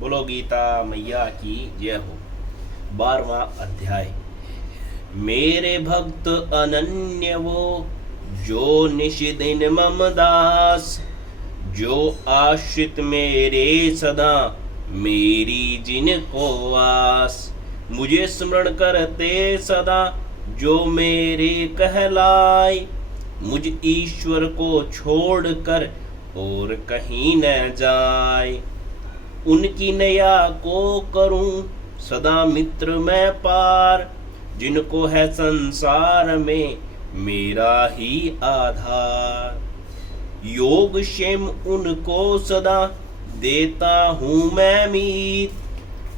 बोलो गीता मैया की जय हो। 12वां अध्याय। मेरे भक्त अनन्य वो, जो निश दिन मम दास, जो आश्रित मेरे सदा, मेरी जिनको आस। मुझे स्मरण करते सदा, जो मेरे कहलाए, मुझ ईश्वर को छोड़कर और कहीं न जाए। उनकी नया को करूं सदा मित्र मैं पार, जिनको है संसार में मेरा ही आधार। योग क्षेम उनको सदा देता हूं मैं मीत,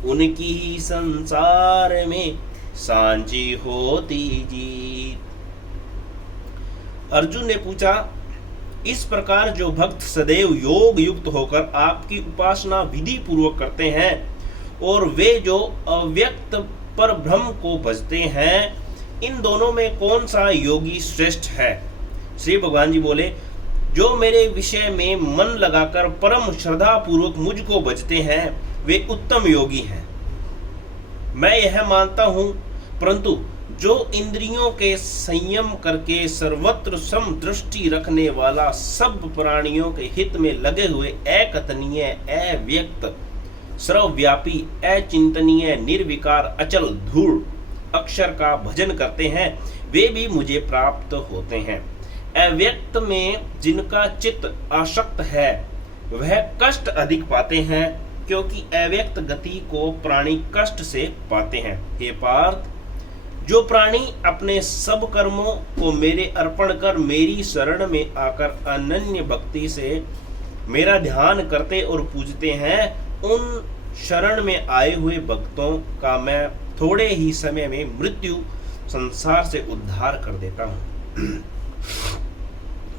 उनकी ही संसार में सांझी होती जीत। अर्जुन ने पूछा, इस प्रकार जो भक्त सदैव योग युक्त होकर आपकी उपासना विधि पूर्वक करते हैं और वे जो अव्यक्त पर ब्रह्म को भजते हैं, इन दोनों में कौन सा योगी श्रेष्ठ है? श्री भगवान जी बोले, जो मेरे विषय में मन लगाकर परम श्रद्धा पूर्वक मुझको भजते हैं वे उत्तम योगी हैं। मैं यह मानता हूं, परंतु जो इंद्रियों के संयम करके सर्वत्र समदृष्टि रखने वाला, सब प्राणियों के हित में लगे हुए, अकथनीय, अव्यक्त, सर्वव्यापी, अचिंतनीय, निर्विकार, अचल, धूल अक्षर का भजन करते हैं, वे भी मुझे प्राप्त होते हैं। अव्यक्त में जिनका चित्त आसक्त है वह कष्ट अधिक पाते हैं, क्योंकि अव्यक्त गति को प्राणी कष्ट से पाते हैं। हे पार्थ, जो प्राणी अपने सब कर्मों को मेरे अर्पण कर मेरी शरण में आकर अनन्य भक्ति से मेरा ध्यान करते और पूजते हैं, उन शरण में आए हुए भक्तों का मैं थोड़े ही समय में मृत्यु संसार से उद्धार कर देता हूँ।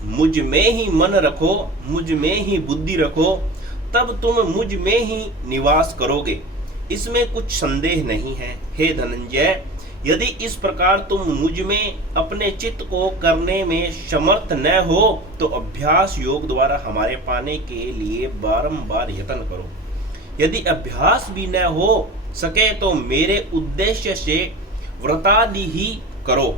मुझ में ही मन रखो, मुझ में ही बुद्धि रखो, तब तुम मुझ में ही निवास करोगे, इसमें कुछ संदेह नहीं है। हे धनंजय, यदि इस प्रकार तुम मुझ में अपने चित्त को करने में समर्थ न हो, तो अभ्यास योग द्वारा हमारे पाने के लिए बारंबार यत्न करो। यदि अभ्यास भी न हो सके तो मेरे उद्देश्य से व्रतादि ही करो।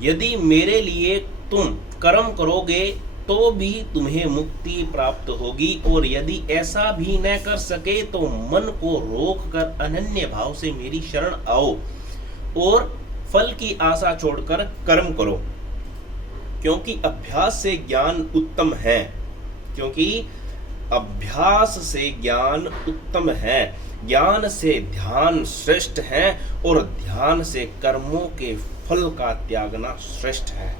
यदि मेरे लिए तुम कर्म करोगे तो भी तुम्हें मुक्ति प्राप्त होगी, और यदि ऐसा भी न कर सके तो मन को रोक कर अनन्य भाव से मेरी शरण आओ और फल की आशा छोड़कर कर्म करो। क्योंकि अभ्यास से ज्ञान उत्तम है, क्योंकि अभ्यास से ज्ञान उत्तम है, ज्ञान से ध्यान श्रेष्ठ है, और ध्यान से कर्मों के फल का त्यागना श्रेष्ठ है।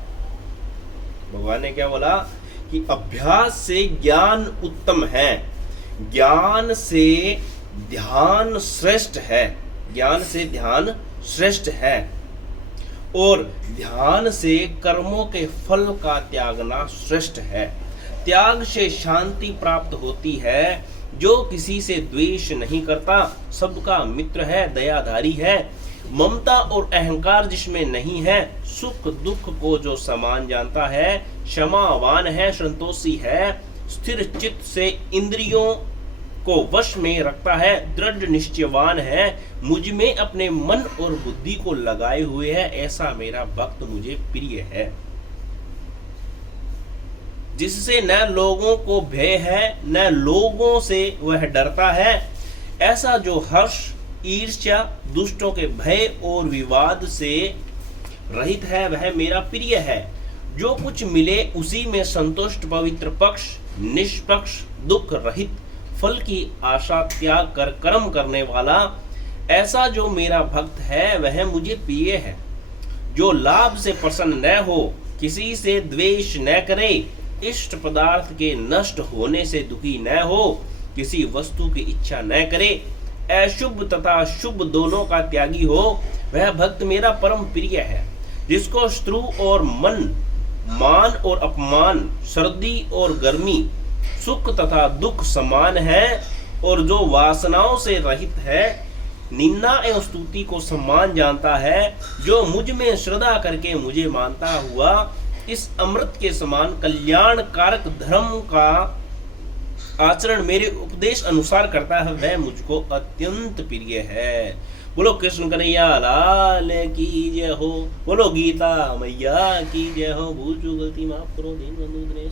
भगवान ने क्या बोला कि अभ्यास से ज्ञान उत्तम है, ज्ञान से ध्यान श्रेष्ठ है, ज्ञान से ध्यान श्रेष्ठ है, और ध्यान से कर्मों के फल का त्यागना श्रेष्ठ है। त्याग से शांति प्राप्त होती है। जो किसी से द्वेष नहीं करता, सबका मित्र है, दयाधारी है, ममता और अहंकार जिसमें नहीं है, सुख दुख को जो समान जानता है, क्षमावान है, संतोषी है, स्थिर चित्त से इंद्रियों को वश में रखता है, दृढ़ निश्चयवान है, मुझ में अपने मन और बुद्धि को लगाए हुए है, ऐसा मेरा भक्त मुझे प्रिय है। जिससे न लोगों को भय है, न लोगों से वह डरता है, ऐसा जो हर्ष, ईर्ष्या, दुष्टों के भय और विवाद से रहित है, वह मेरा प्रिय है। जो कुछ मिले उसी में संतुष्ट, पवित्र, पक्ष, निष्पक्ष, दुख रहित, फल की आशा त्याग कर कर्म करने वाला, ऐसा जो मेरा भक्त है वह मुझे प्रिय है। जो लाभ से प्रसन्न न हो, किसी से द्वेष न करे, इष्ट पदार्थ के नष्ट होने से दुखी न हो, किसी वस्तु की इच्छा न करे, अशुभ तथा शुभ दोनों का त्यागी हो, वह भक्त मेरा परम प्रिय है। जिसको शत्रु और मन, मान और अपमान, सर्दी और गर्मी, सुख तथा दुख समान है, और जो वासनाओं से रहित है, निंदा एवं स्तुति को सम्मान जानता है, जो मुझ में श्रद्धा करके मुझे मानता हुआ इस अमृत के समान कल्याण कारक धर्म का आचरण मेरे उपदेश अनुसार करता है वह मुझको अत्यंत प्रिय है। बोलो कृष्ण कन्हैया लाल की जय हो। बोलो गीता मैया की जय हो। भूल चूक गलती माफ करो दीन बंधु दिनेश।